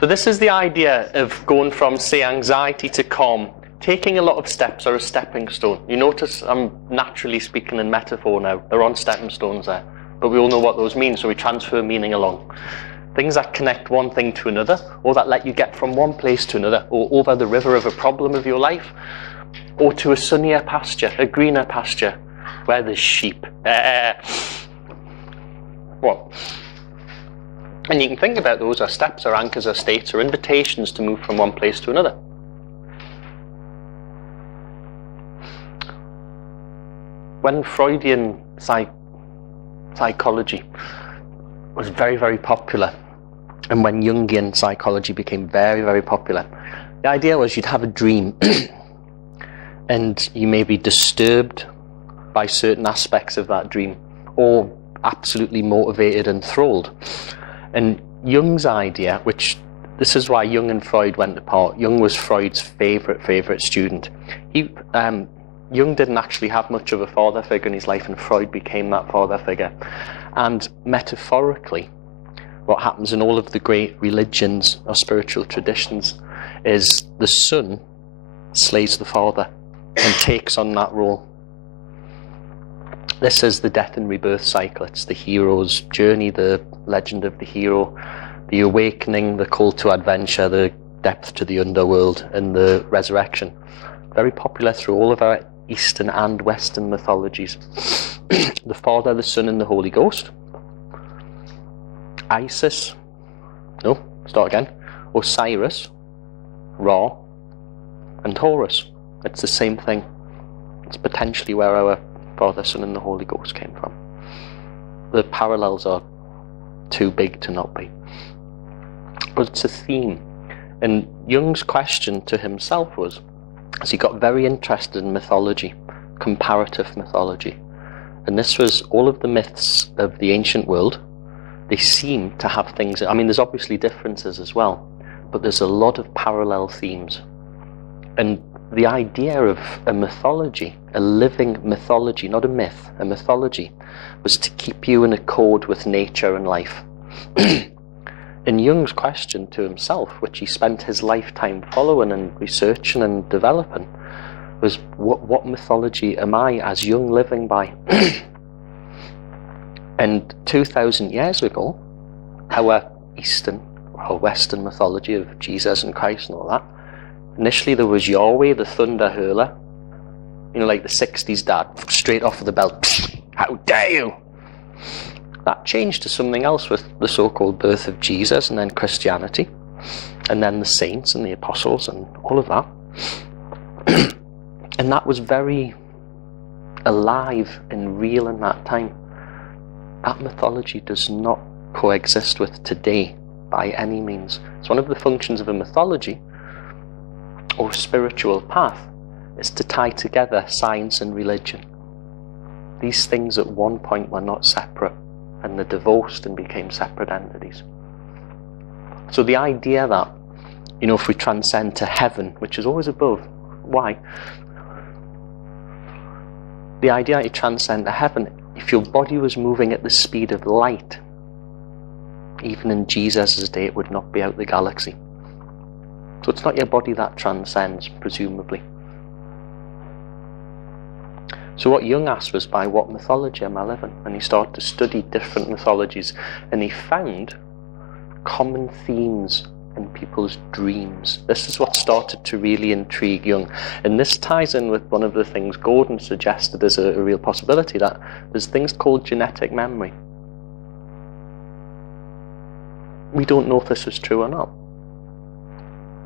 So this is the idea of going from, say, anxiety to calm. Taking a lot of steps are a stepping stone. You notice I'm naturally speaking in metaphor now. They're on stepping stones there. But we all know what those mean, so we transfer meaning along. Things that connect one thing to another, or that let you get from one place to another, or over the river of a problem of your life, or to a sunnier pasture, a greener pasture, where there's sheep. What? And you can think about those as steps or anchors or states or invitations to move from one place to another. When Freudian psychology was very, very popular, and when Jungian psychology became very, very popular, the idea was you'd have a dream and you may be disturbed by certain aspects of that dream, or absolutely motivated and enthralled. And Jung's idea, which this is why Jung and Freud went apart. Jung was Freud's favourite student. Jung didn't actually have much of a father figure in his life, and Freud became that father figure. And metaphorically, what happens in all of the great religions or spiritual traditions is the son slays the father and takes on that role. This is the death and rebirth cycle. It's the hero's journey, the legend of the hero, the awakening, the call to adventure, the depth to the underworld, and the resurrection. Very popular through all of our Eastern and Western mythologies. The Father, the Son, and the Holy Ghost. Osiris, Ra, and Horus. It's the same thing. It's potentially where our Father, Son, and the Holy Ghost came from. The parallels are too big to not be. But it's a theme. And Jung's question to himself was, as he got very interested in mythology, comparative mythology, and this was all of the myths of the ancient world, they seem to have things, I mean there's obviously differences as well, but there's a lot of parallel themes. And the idea of a mythology, a living mythology, not a myth, a mythology, was to keep you in accord with nature and life. And Jung's question to himself, which he spent his lifetime following and researching and developing, was what mythology am I as Jung living by? And 2,000 years ago, our Eastern or Western mythology of Jesus and Christ and all that, initially there was Yahweh, the thunder hurler, like the 60s dad, straight off of the belt, how dare you! That changed to something else with the so-called birth of Jesus, and then Christianity, and then the saints and the apostles and all of that. And that was very alive and real in that time. That mythology does not coexist with today by any means. It's one of the functions of a mythology or spiritual path is to tie together science and religion. These things at one point were not separate, and they divorced and became separate entities. So the idea that, if we transcend to heaven, which is always above, why? The idea that you transcend to heaven, if your body was moving at the speed of light, even in Jesus' day it would not be out the galaxy. So it's not your body that transcends, presumably. So what Jung asked was, by what mythology am I living? And he started to study different mythologies, and he found common themes in people's dreams. This is what started to really intrigue Jung. And this ties in with one of the things Gordon suggested as a real possibility, that there's things called genetic memory. We don't know if this is true or not,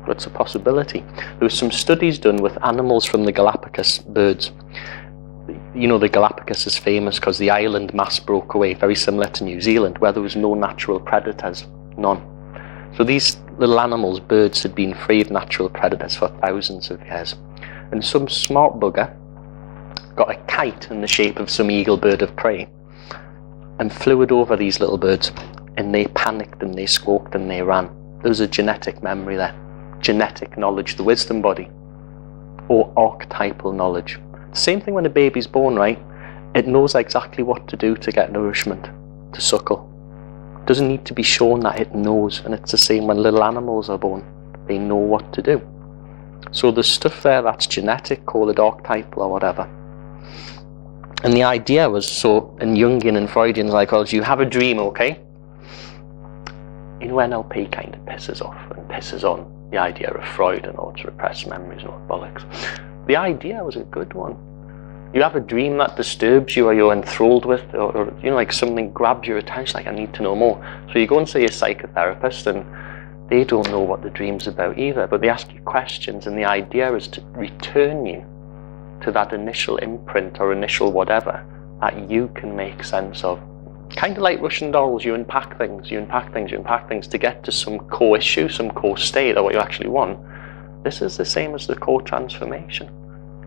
but it's a possibility. There were some studies done with animals from the Galapagos birds. The Galapagos is famous because the island mass broke away, very similar to New Zealand, where there was no natural predators, none. So these little animals, birds, had been free of natural predators for thousands of years. And some smart bugger got a kite in the shape of some eagle bird of prey and flew it over these little birds, and they panicked and they squawked and they ran. There was a genetic memory there, genetic knowledge, the wisdom body, or archetypal knowledge. Same thing when a baby's born, right? It knows exactly what to do to get nourishment, to suckle. doesn't need to be shown that it knows, and it's the same when little animals are born. They know what to do. So there's stuff there that's genetic, call it archetypal or whatever. And the idea was, so in Jungian and Freudian psychology, you have a dream, okay? You know, NLP kind of pisses off and pisses on the idea of Freud and all its repressed memories and all bollocks. The idea was a good one. You have a dream that disturbs you or you're enthralled with, or you know, like something grabs your attention, like I need to know more. So you go and see a psychotherapist and they don't know what the dream's about either, but they ask you questions, and the idea is to return you to that initial imprint or initial whatever that you can make sense of. Kind of like Russian dolls, you unpack things, you unpack things, you unpack things to get to some core issue, some core state, or what you actually want. This is the same as the core transformation.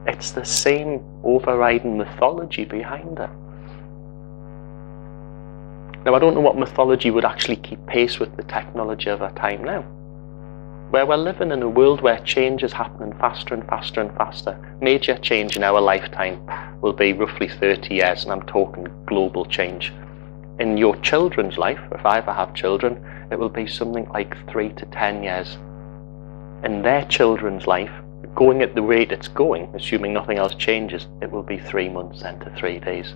It's the same overriding mythology behind it. Now, I don't know what mythology would actually keep pace with the technology of our time now, where we're living in a world where change is happening faster and faster and faster. Major change in our lifetime will be roughly 30 years, and I'm talking global change. In your children's life, if I ever have children, it will be something like 3 to 10 years. In their children's life, going at the rate it's going, assuming nothing else changes, it will be 3 months then to 3 days.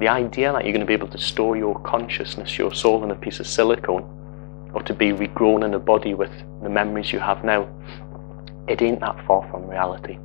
The idea that you're going to be able to store your consciousness, your soul in a piece of silicone, or to be regrown in a body with the memories you have now, it ain't that far from reality.